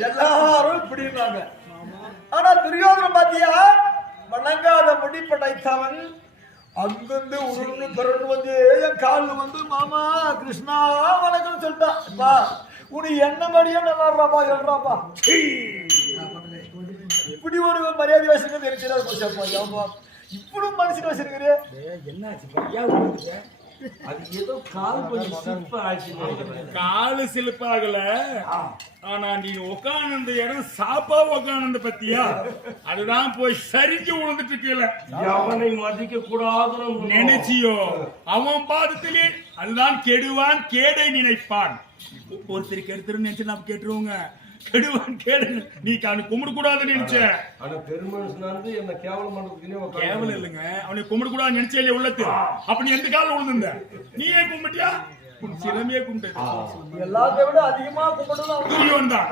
எல்லாரும் இப்படின்னாங்க. ஆனா துரியோதனன் பாத்தியா? வணங்காத முடி படைத்தவன் அங்கிருந்து உருண்டு பிறந்து வந்து என் காலில் வந்து மாமா கிருஷ்ணா வணக்கம் சொல்லிட்டான் அப்பா உனி என்ன மடியா நல்லாடுறாப்பா எழுறாப்பா? இப்படி ஒரு மரியாதை எனக்கு தெரியாது போச்சப்பா ஏப்பா இப்படி மனுஷன் வச்சிருக்கிறே அது ஏதோ கால் கொஞ்சம் சிற்ப ஆச்சு காலு சிலுப்பாகல. ஆனா நீ உட்கார்ந்த இடம் சாப்பா உட்கார்ந்த பத்தியா? அதுதான் போய் சரிஞ்சு விழுந்துட்டு கீழே அவனை மதிக்க கூடாதுன்னு நினைச்சியோ? அவன் பாதத்திலே அதுதான் கெடுவான் கேடை நினைப்பான். ஒருத்தர் கெடுத்துரு நினைச்சு நம்ம கேட்டுருவோங்க. கெடுவான் கேடு. நீ அவனை கும்பிட கூடாதுன்னு நினைச்ச. ஆனா பெருமனுஷனா இருந்து என்ன கேவலம் பண்றதுக்குன்னே கேவலம் இல்லைங்க. அவனை கும்பிட கூடாது நினைச்சே இல்லையா உள்ளத்து? அப்ப நீ எந்த காலம் விழுந்திருந்த? நீ ஏன் கும்பிட்டியா? உன் சிலமையே கும்பிட்டு எல்லாத்தை விட அதிகமா கும்பிட்டு அவன். துரியோன் தான்.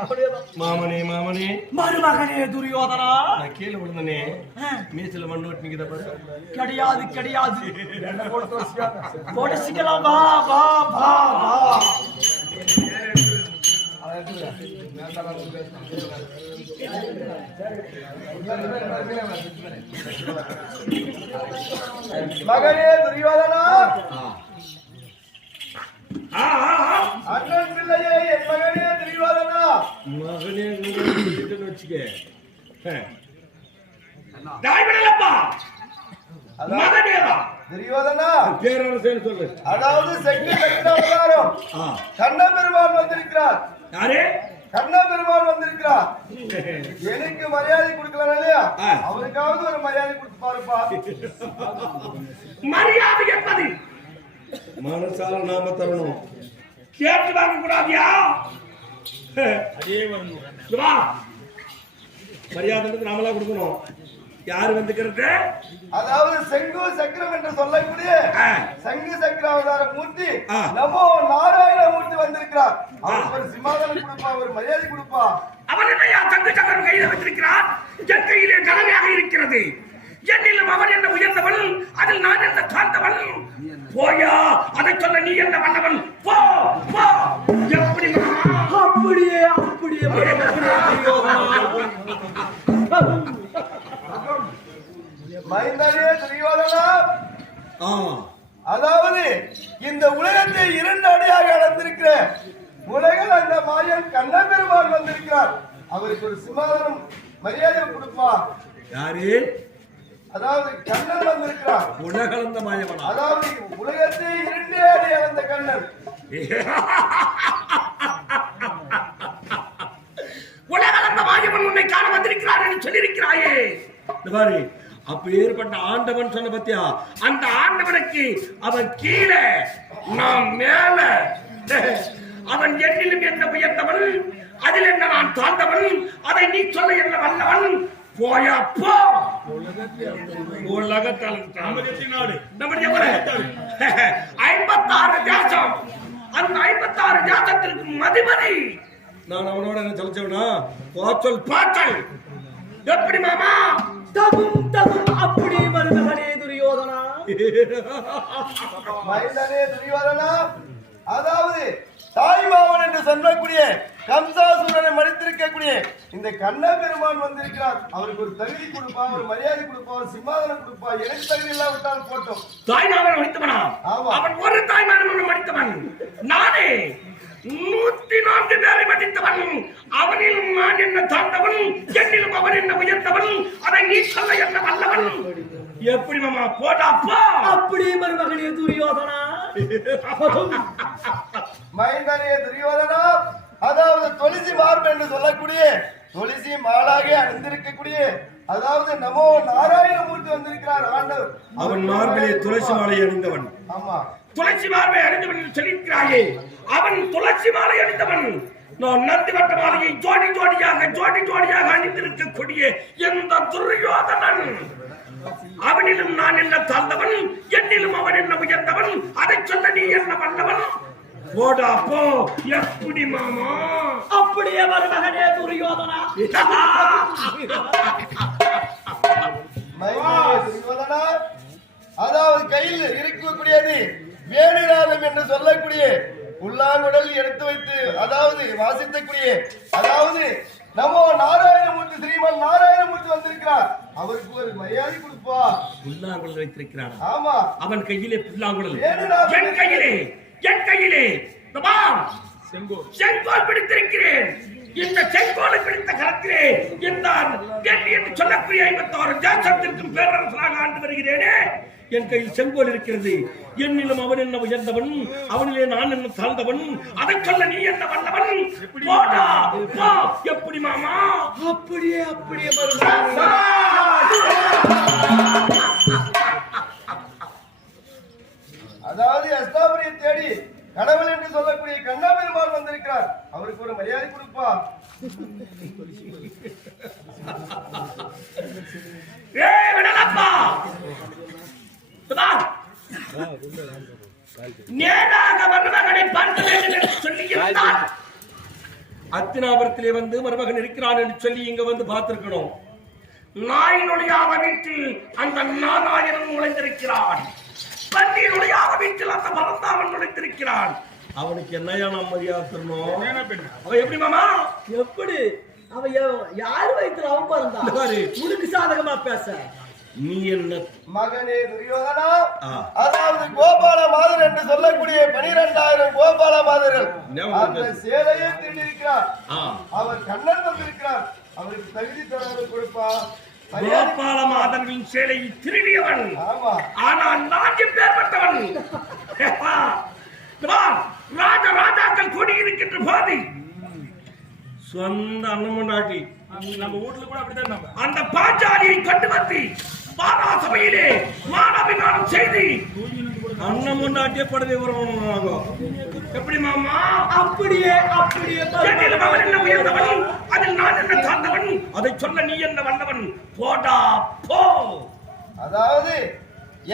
மாமனே மாமனே. மருமகனே துரியோதனா. நான் கீழே விழுந்தனே. மீசல மண்ணு ஓட்டு நிக்கிற பாரு. கிடையாது கிடையாது. என்ன போட்டு தோசிக்காத. தொடச்சிக்கலாம் வா வா வா வா. மகனே துரியோதனா! அண்ணன் பிள்ளையே என் மகனே துரியோதனா! மகனே வச்சுக்க. மகனேவா துரியோதனா பேரரசேன்னு சொல்லு. அதாவது செங்கி கட்டின அவதாரம். கண்ண பெருமான் வந்திருக்கிறார். யாரு? கண்ண பெருமான் வந்திருக்கிறார். எனக்கு மரியாதை கொடுக்கலாம் இல்லையா. அவருக்காவது ஒரு மரியாதை கொடுத்து பாருப்பா. மரியாதை என்பது மனசால நாம தரணும். கேட்டு வாங்க கூடாதியா? அதே வரணும் நாமளா கொடுக்கணும். யாரு வந்துக்கிறது அதாவது செங்கு சக்கரம் என்று சொல்லக்கூடிய. சங்கு சக்கர அவதார மூர்த்தி. நமோ நாராயண மூர்த்தி வந்திருக்கிறார். அவருக்கு ஒரு சிம்மாதனம் கொடுப்பா ஒரு மரியாதை கொடுப்பா. அவன் என்னையா தங்க சக்கரம் கையில வச்சிருக்கிறான்? என் கையிலே கடமையாக இருக்கிறது. என்னிலும் அவன் என்ன உயர்ந்தவன் அதில் நான் என்ன தாழ்ந்தவன் போயா அதை சொல்ல நீ என்ன வல்லவன்? போ போ. எப்படி? அப்படியே அப்படியே. மைந்தனே துரியோதனா. ஆ அதாவது இந்த உலகத்தை இரண்டு அடியாக அளந்திருக்கிற உலகில் அந்த மாயன் கண்ணபெருமான் வந்திருக்கிறார். அவருக்கு ஒரு சிம்மாதனம் மரியாதை கொடுப்பா. யாரு? அதாவது கண்ணன் வந்திருக்கிறார். உலகளந்த மாயவனா? அதாவது உலகத்தை இரண்டே அடி அளந்த கண்ணன். உலகளந்த மாயவன் உன்னை காண வந்திருக்கிறார் என்று சொல்லியிருக்கிறாயே. இந்த பாரு அப்ப ஏற்பட்ட ஆண்டவன் சொன்ன பத்தியா? அந்த ஆண்டவனுக்கு அவன் கீழே நான் மேல. அவன் என்னிலும் என்ன உயர்ந்தவன் அதில் என்ன நான் தாழ்ந்தவன் அதை நீ சொல்ல என்ன வல்லவன் போயா போ. உலகத்தால் நாடு நம்முடைய ஐம்பத்தாறு தேசம். அந்த ஐம்பத்தாறு தேசத்திற்கு மதிமதி. நான் அவனோட என்ன சலிச்சவனா போச்சொல் பாச்சல். எப்படி மாமா? தகும் தகும் அப்படி மருமகனே துரியோதனா. மைந்தனே துரியோதனா. அதாவது தாய்மாவன் என்று சொல்லக்கூடிய கம்சாசுரனை மடித்திருக்கக்கூடிய இந்த கண்ண பெருமான் வந்திருக்கிறார். அவருக்கு ஒரு தகுதி கொடுப்பா ஒரு மரியாதை கொடுப்பா ஒரு சிம்மாதனம் கொடுப்பா. எனக்கு தகுதி இல்லாவிட்டால் போட்டோம். தாய்மாமன் மடித்தவனா. அவன் ஒரு தாய்மாமன் மடித்தவன். நானே நூத்தி நான்கு பேரை மதித்தவன். அவனிலும் நான் என்ன தாழ்ந்தவன்? என்னிலும் அவன் என்ன உயர்ந்தவன்? அதை நீ சொல்ல என்ன வல்லவன்? எப்படி மாமா? போடா போ அப்படி மருமகனே துரியோதனா. மைந்தனே துரியோதனா அதாவது துளசி மார்பு என்று சொல்லக்கூடிய துளசி மாலாக அணிந்திருக்கக்கூடிய அதாவது நமோ நாராயணமூர்த்தி வந்திருக்கிறார் ஆண்டவர். அவன் மார்பிலே துளசி மாலை அணிந்தவன். ஆமா. துளசி மாலை அணிந்தவன் என்று சொல்லியிருக்கிறாயே. அவன் துளசி மாலை அணிந்தவன். நான் நந்தி வட்ட மாலையை ஜோடி ஜோடியாக ஜோடி ஜோடியாக அணிந்திருக்கக்கூடிய எந்த துரியோதனன்? அவனிலும் நான் என்ன தாழ்ந்தவன் என்னிலும் அவன் என்ன உயர்ந்தவன்? அதை சொல்ல நீ என்ன வல்லவன்? போடா போ. எப்படி மாமா? அப்படியே மருமகனே துரியோதனா. அதாவது கையில் இருக்கக்கூடியது வேணிநாதம் என்று சொல்லக்கூடிய புல்லாங்குடல் எடுத்து வைத்து அதாவது வாசித்தக்கூடிய அதாவது நமோ நாராயணமூர்த்தி ஸ்ரீமன் நாராயணமூர்த்தி வந்திருக்கிறார். அவருக்கு ஒரு மரியாதை கொடுப்பா. புல்லாங்குழல் வைத்திருக்கிறான் ஆமா. அவன் கையிலே புல்லாங்குழல். என் கையிலே என் கையிலே. செங்கோல். பிடித்திருக்கிறேன். இந்த செங்கோலை பிடித்த கரத்திலே டெல்லி என்று சொல்லக்கூடிய ஐம்பத்தாறு தேசத்திற்கும் பேரரசனாக ஆண்டு வருகிறேனே. என் கையில் செங்கோல் இருக்கிறது. என்னிலும் அவன் என்ன உயர்ந்தவன்? அவனிலே நான் என்ன தாழ்ந்தவன்? அதை சொல்ல நீ என்ன போ. எப்படி மாமா? அப்படியே அப்படியே அதாவது அஸ்தாபுரியை தேடி கடவுள் என்று சொல்லக்கூடிய கண்ணா பெருமாள் வந்திருக்கிறார். அவருக்கு ஒரு மரியாதை கொடுப்பா. ஏய் விடலப்பா. நேராக மருமகனை பார்க்க வேண்டும் என்று சொல்லி இருந்தால் அத்தினாபுரத்திலே வந்து மருமகன் இருக்கிறான் என்று சொல்லி இங்க வந்து பார்த்திருக்கணும். நாய் நொழியாக வீட்டில் அந்த நாராயணன் நுழைந்திருக்கிறான். பன்றி நொழியாக வீட்டில் அந்த மறந்தாவன் நுழைந்திருக்கிறான். அவனுக்கு என்னையா நாம் மரியாதை தரணும்? அவன் எப்படி மாமா? எப்படி? அவன் யார் வைத்து அவன் இந்த பிறந்தான் பாரு, உனக்கு சாதகமா பேச. நீ என்ன? மகனே துரியோதனா. அதாவது கோபால மாதர் என்று சொல்லக்கூடிய பனிரெண்டாயிரம் கோபால மாதர்கள். அந்த. சேலையை திருடியிருக்கிறார் ஆ. அவர் கண்ணன் வந்திருக்கிறார். அவருக்கு தகுதி தொடர்பு கொடுப்பா. கோபால மாதவின் சேலையை திருடியவன். ஆமா. ஆனால் நான் எப்பேற்பட்டவன் ராஜ ராஜாக்கள் கூடியிருக்கின்ற போது. சொந்த அண்ணமண்டாட்டி நம்ம வீட்டுல கூட அப்படிதான் நம்ம அந்த பாஞ்சாலியை கொண்டு வந்து பாரா சபையிலே மானாபிமானம் செய்து அண்ணன் முன்னாட்டியே படவே எப்படி மாமா? அப்படியே அப்படியே அவன் என்ன உயர்ந்தவன்? அதில் நான் என்ன தாழ்ந்தவன்? அதை சொல்ல நீ என்ன வந்தவன் போடா போ. அதாவது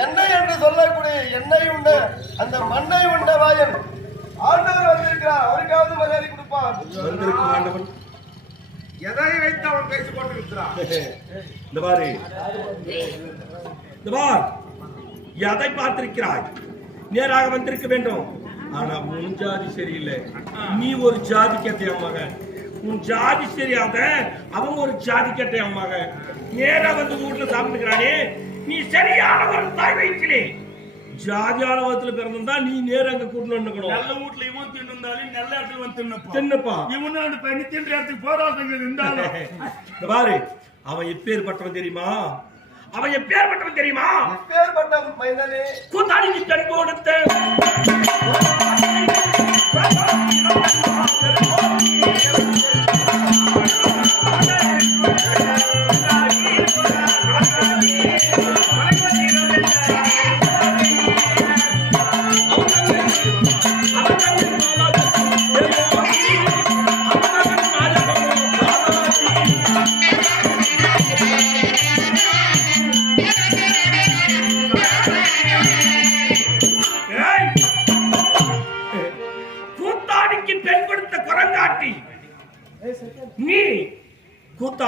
எண்ணெய் என்று சொல்லக்கூடிய எண்ணெய் உண்ட அந்த மண்ணை உண்ட வாயன். ஆண்டவர் வந்திருக்கிறார். அவருக்காவது மரியாதை கொடுப்பான் வந்திருக்கும் ஆண்டவன். எதை வைத்து அவன் பேசிக் கொண்டிருக்கிறான்? இந்த பாரு. இந்த பார். எதை பார்த்திருக்கிறாய்? நேராக வந்திருக்க வேண்டும். ஆனா உன் ஜாதி சரியில்லை. நீ ஒரு ஜாதி கேட்ட மகன்? உன் ஜாதி சரியாத அவன் ஒரு ஜாதி கேட்டைய மகன்? நேரா வந்து வீட்டுல சாப்பிட்டுக்கிறானே. நீ சரியான ஒரு தாய் வயிற்றிலே. ஜாதியான வகத்துல பிறந்திருந்தா நீ நேரா அங்க கூட்டு நிக்கணும் நல்ல வீட்டுல இவன் தின்னு இருந்தாலும் நல்ல இடத்துல வந்து தின்னப்பா தின்னப்பா இவனு அந்த பெண்ணு தின்ற இடத்துக்கு போராட்டங்கள் இருந்தாலும். இந்த பாரு அவன் எப்பேற்பட்டவன் தெரியுமா? அவன் எப்பேற்பட்டவன் தெரியுமா? மைந்தனே கூத்தாடிக்கு கண் கொடுத்த. ஏய்!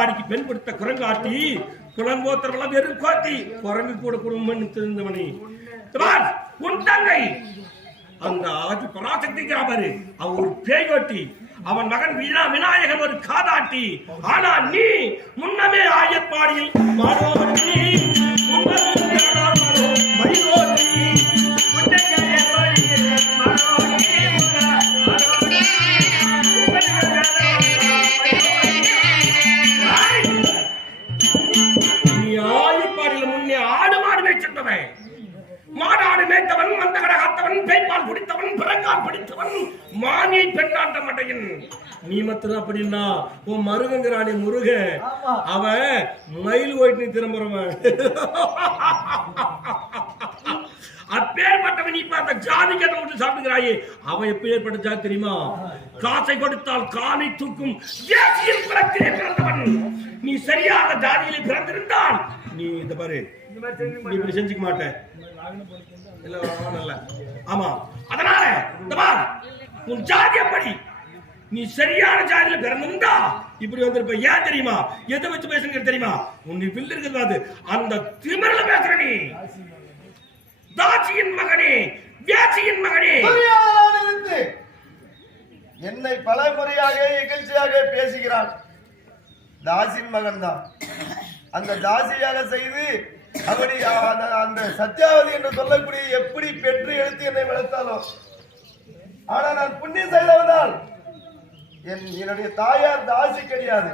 கூத்தாடிக்கு பெண் கொடுத்த குரங்காட்டி குளங்கோத்திரமெல்லாம் வெறும் கோத்தி குரங்கு கூட குடும்பம் தெரிந்தவனி. உன் தங்கை. அந்த ஆதி பராசக்திக்கு பாரு அவன் ஒரு பேயோட்டி அவன் மகன் வீணா விநாயகன் ஒரு காதாட்டி. ஆனா நீ முன்னமே ஆயப்பாடியில் மாணவனி மயிலோட்டி நீ மாத்திரம் அப்படின்னா உன் மருகங்கிறானே முருகன். அவன் மயில் ஓட்டி திரும்புறவன். அப்பேற்பட்டவன் இப்ப அந்த ஜாதி கட்ட விட்டு சாப்பிடுகிறாயே அவன் எப்பேற்பட்ட ஜாதி தெரியுமா? காசை கொடுத்தால் காலை தூக்கும் தேசியில் குலத்திலே பிறந்தவன். நீ சரியாக ஜாதியிலே பிறந்திருந்தால் நீ இந்த பாரு நீ இப்படி செஞ்சுக்க மாட்ட இல்ல அவன் இல்ல ஆமா. அதனால இந்த பார் உன் ஜாதி அப்படி நீ சரியான ஜாதியில பிறந்திருந்தா இப்படி வந்திருப்ப. ஏன் தெரியுமா? எதை வச்சு பேசுங்க தெரியுமா? உன் நீ பில்லு இருக்கிறது அந்த திமிரல பேசுற நீ. தாசியின் மகனே வியாசியின் மகனே. என்னை பல முறையாக இகழ்ச்சியாக பேசுகிறான் தாசின் மகன்தான். அந்த தாசியாக செய்து அப்படி அந்த அந்த சத்யாவதி என்று சொல்லக்கூடிய எப்படி பெற்று எடுத்து என்னை வளர்த்தாலோ. ஆனா நான் புண்ணியம் செய்தவன்தான் என் என்னுடைய தாயார் தாசி கிடையாது.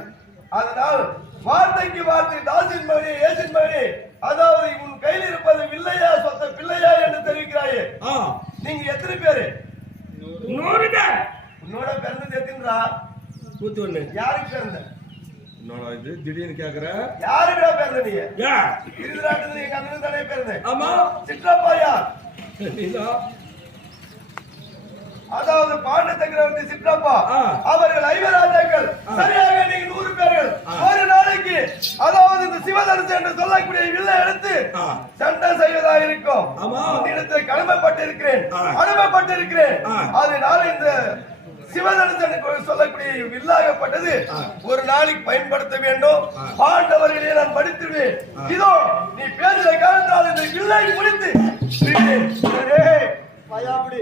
அதனால் வார்த்தைக்கு வார்த்தை தாசின் மகனே ஏசின் மகனே அதாவது உன் கையில் இருப்பது வில்லையா சொத்த பிள்ளையா என்று தெரிவிக்கிறாயே. ஆ. நீங்க எத்தனை பேரு? நூறு பேர். உன்னோட பிறந்தது எத்தனைடா கூத்து ஒண்ணு. யாருக்கு பிறந்த? என்னடா இது? திடீர்னு கேக்குற? யாருக்குடா பிறந்த நீ? இருந்துராட்டு எங்க தானே பிறந்தேன் ஆமா. சிற்றப்பா யார்? அதாவது பாண்ட சக்கரவர்த்தி சிற்றப்பா. அவர்கள் ஐவராஜாக்கள் சரியாக நீங்க நூறு பேர்கள் ஒரு நாளைக்கு அதாவது இந்த சிவதரிசி என்று சொல்லக்கூடிய வில்லை எடுத்து. சண்டை செய்வதாக இருக்கும். ஆமா. இடத்தில் கடமைப்பட்டிருக்கிறேன். அனுமப்பட்டிருக்கிறேன். அதனால இந்த சிவதரிசன் என்று சொல்லக்கூடிய வில்லாகப்பட்டது ஒரு நாளைக்கு பயன்படுத்த வேண்டும். பாண்டவர்களே நான் படித்துடுவேன் இதோ நீ பேசுற காலத்தால் இந்த வில்லை முடித்து பயாபடி.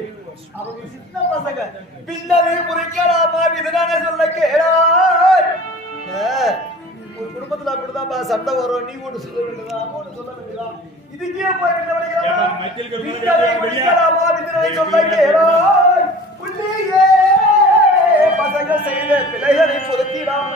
அவங்க சின்ன பசங்க பின்னதை முறைக்கலாமா இதுதானே சொல்ல கேளாய் ஏ, ஒரு குடும்பத்துல அப்படிதான்ப்பா சண்டை வரும் நீ ஒண்ணு சொல்ல வேண்டியதா ஒண்ணு சொல்ல வேண்டியதா இதுக்கே போய் என்ன ஏப்பா, மத்தியில் இருக்கிற பின்னதை வெளியே. முறைக்கலாமா இதுதானே சொல்ல கேளாய் புள்ளியே பசங்க செய்த பிள்ளைகளை பொருத்திடாம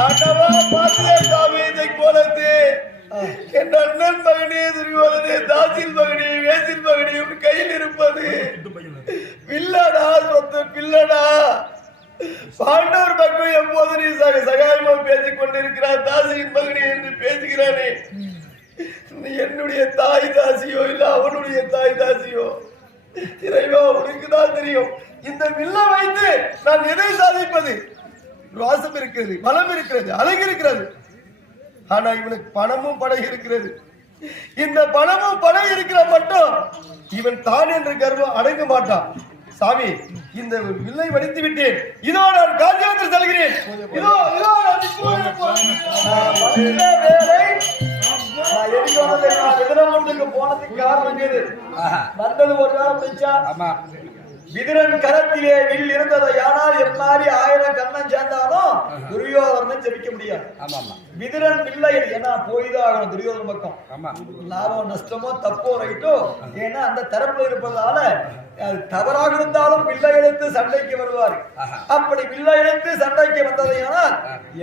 ஆண்டவா பாத்தியா சாமி இதை போலத்து. என் அண்ணன் மகனே துரியோதனே தாசில் மகனே வேசில் மகனே உன் கையில் இருப்பது. பில்லடா சொத்து பில்லடா பாண்டவர் பக்கம் எப்போது நீ சக சகாயமா பேசிக் கொண்டிருக்கிறார்? தாசியின் மகனே என்று பேசுகிறானே. என்னுடைய தாய் தாசியோ இல்ல அவனுடைய தாய் தாசியோ? இறைவா உனக்கு தான் தெரியும். இந்த வில்ல வைத்து நான் எதை சாதிப்பது? வாசம் இருக்கிறது பலம் இருக்கிறது அழகு இருக்கிறது. ஆனா இவனுக்கு பணமும் படை இருக்கிறது. இந்த பணமும் படை இருக்கிற மட்டும் இவன் தான் என்ற கர்வம் அடங்க மாட்டான். சாமி இந்த வில்லை வடித்து விட்டேன். இதோ நான் காஞ்சிபுரத்தில் செல்கிறேன். இதோ இதோ போனதுக்கு காரணம் வந்தது ஒரு நேரம் விதிரன் கரத்திலே வில் இருந்ததை யானால் எம்மாறி ஆயிரம் கண்ணன் சேர்ந்தாலும் துரியோதனன் ஜெபிக்க முடியாது. விதிரன் வில்லை ஏன்னா போய்தான் ஆகணும் துரியோதன பக்கம். லாபம் நஷ்டமோ தப்போ ரைட்டோ ஏன்னா அந்த தரப்புல இருப்பதால தவறாக இருந்தாலும் வில்லை எடுத்து சண்டைக்கு வருவார். அப்படி வில்லை எடுத்து சண்டைக்கு வந்ததையானால்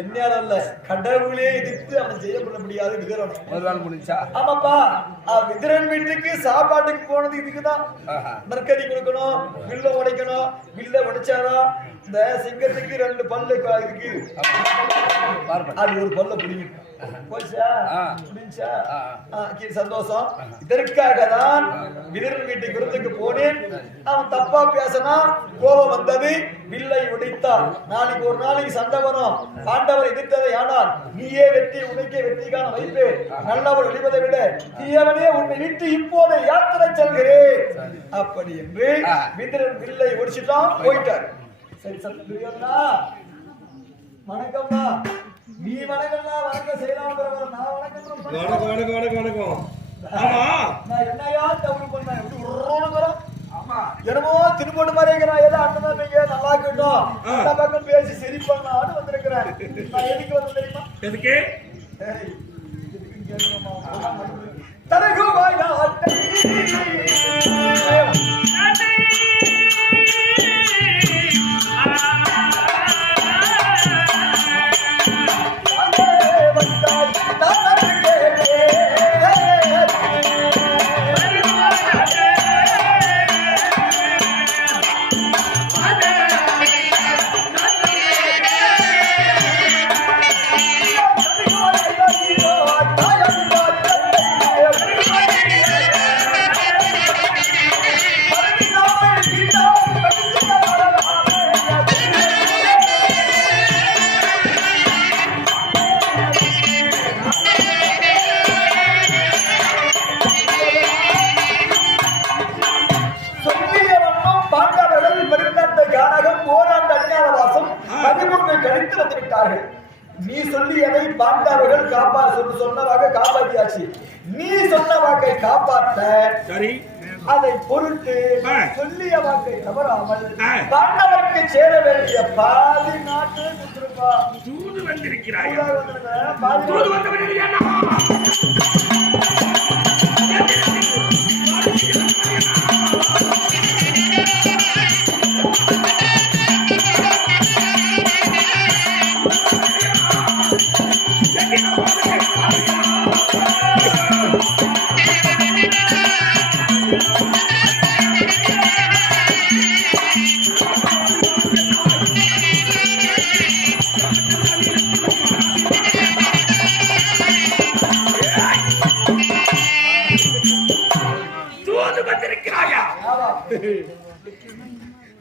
என்னால் அல்ல கடவுளே எதிர்த்து அவனை செய்யப்பட முடியாது விதிரன். நாள் முடிஞ்சா? ஆமாப்பா. விதிரன் வீட்டுக்கு சாப்பாட்டுக்கு போனது இதுக்குதான். நற்கதி கொடுக்கணும் வில்ல உடைக்கணும் வில்ல உடைச்சாதான் இந்த சிங்கத்துக்கு ரெண்டு பல்லு இருக்கு. அது ஒரு பல்ல போச்சா. முடிஞ்சா கி- சந்தோஷம். இதற்காக தான் விதிரன் வீட்டுக்கு விருந்துக்கு போனேன். அவன் தப்பா பேசினா கோபம் வந்தது. வில்லை உடைத்தான். நாளைக்கு ஒரு நாளைக்கு சண்டை வரும். பாண்டவர் எதிர்த்ததை ஆனால் நீயே வெற்றி உனக்கே வெற்றிக்கான வைப்பு நல்லவர் வெளிவதை விட தீயவனே உன்னை விட்டு இப்போது யாத்திரை செல்கிறேன். அப்படி என்று. விதிரன் வில்லை ஒடிச்சிட்டான் போயிட்டார். சரி துரியோதனா வணக்கம்டா. நீ வணக்கம்னா வணக்கம் செய்யலாம் நான் வணக்கம் வணக்கம் வணக்கம் வணக்கம் வணக்கம். ஆமா. நான் என்னையா தவறு பண்ணேன்? எப்படி உருளுங்கிறோம்? என்னமோ திருப்பொண்டு மாதிரி இருக்கிறான் ஏதோ அண்ணன் நீங்க? நல்லா இருக்கட்டும். அந்த பக்கம் பேசி சரி பண்ணலாம்னு வந்திருக்கிறேன். நான் எதுக்கு வந்து தெரியுமா? எதுக்கு? ஏய், எதுக்குன்னு கேளுங்கம்மா. அதை பொருட்டு. சொல்லிய வாக்கை தவறாமல். பாண்டவருக்கு சேர வேண்டிய பாதி நாட்டு வந்திருக்கிறாய் பாதி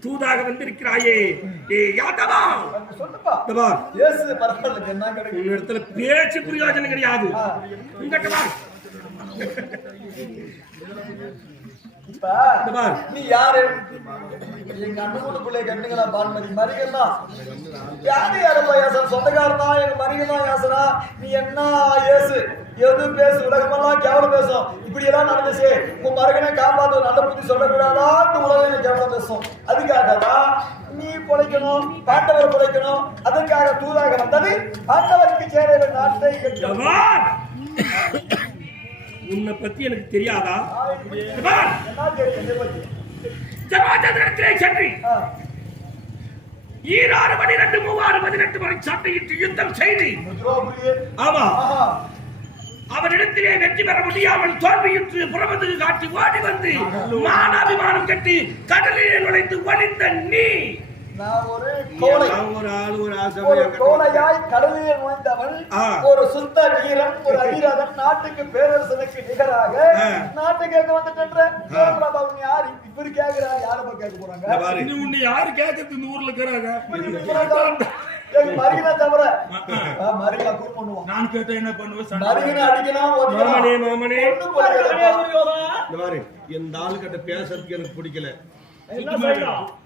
தூதாக வந்திருக்கிறாயே. யாதவா இடத்துல பேச்சு பிரயோஜனம் கிடையாது. நீ யாரு? எங்க அண்ணனுக்குள்ளே கண்ணுங்களா பான்மதி? மரிகன்னா யாரு யாரப்பா யாசனா சொந்தக்காரனா? எங்க மரிகனா யாசனா நீ என்ன ஏசு? எது பேசு உலகமெல்லாம் கேவலம் பேசும். இப்படி எல்லாம் நடந்துச்சு. உன் மருகனை காப்பாத்த நல்ல புத்தி சொல்லக்கூடாதான்னு உலகம் கேவலம் பேசும். அதுக்காக தான் நீ பொழைக்கணும் பாண்டவர் பொழைக்கணும். அதுக்காக தூதாக வந்தது பாண்டவருக்கு சேர நாட்டை உன்னை பத்தி எனக்கு தெரியாதா? ஈராறு பனிரெண்டு மூவாறு பதினெட்டு வரை சண்டையிட்டு யுத்தம் செய்து. ஆமா. ஆஹா. அவனிடத்திலே வெற்றி பெற முடியாமல் தோல்வியுற்று புறமது காட்டி ஓடி வந்து மானாபிமானம் கட்டி கடலிலே நுழைந்து ஒளிந்த நீ நான் ஒரு கோழை நான் ஒரு ஆள் ஒரு ஒரு ஆசையா கோழையாய் கடலில் நுழைந்தவன் ஆ. ஒரு சுத்த வீரன் ஒரு அகிரதன் நாட்டுக்கு பேரரசனுக்கு நிகராக. நாட்டு கேட்க நீ யாரு இப்படி கேக்குறா யார போய் கேட்க போறாங்க யாரு கேட்கறது இந்த ஊர்ல இருக்கிறாங்க. எங்க மருகனை தவிர. ஆ, மருகனை கூட்டு பண்ணுவான் நான் கேட்ட என்ன பண்ணுவேன்? மருகனை அடிக்கலாம். மாமனே மாமனே. இந்த பாரு இந்த ஆளு கிட்ட பேசுறதுக்கு எனக்கு பிடிக்கல?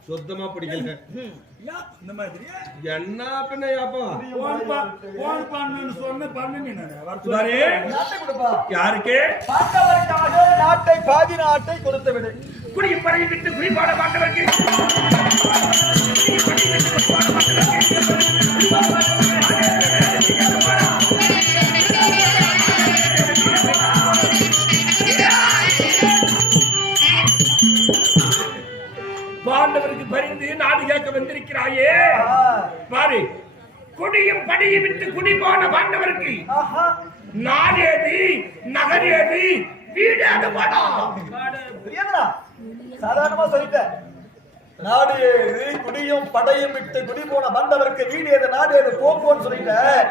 சுத்தமா பிடிக்கல. இந்த மாதிரி. என்ன பின்ன யாப்பா போன் பா- போன் பண்ணுன்னு சொன்ன பண்ணுங்க நானு. வர இது பாரு நாட்டை கொடுப்பா. யாருக்கு? நாட்டை பாதி நாட்டை கொடுத்து விடு. விட்டு குறிப்பாட மாட்டவருக்கு. பாரு குடியும் படியும் விட்டு குடி போன பாண்டவருக்கு நகரேது வீடேது படம் புரியுதுடா? சாதாரணமா சொல்லிட்டேன் நாடு ஏது குடியும் படையும் விட்டு குடி போன மண்டவருக்கு வீடு ஏது நாடு ஏது போப்போன்னு சொல்லிட்டேன்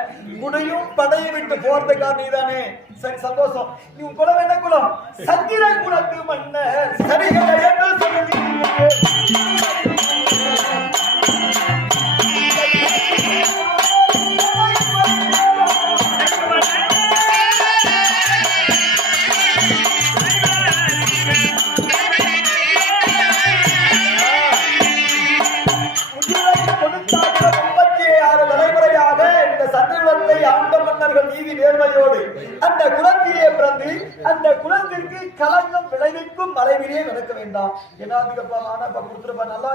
குடியும் படையும் விட்டு போறதுக்காக நீதானே? சரி சந்தோஷம். நீ உன் குலம் என்ன குலம்? சந்திர குலத்து மன்னர். சரிகளை என்று சொல்லுவீங்க களங்கம் விளைவிக்கும் மறைவிலே நடக்க வேண்டாம். ஏன்னா அதுக்கப்புறம் கொடுத்துருப்பா நல்லா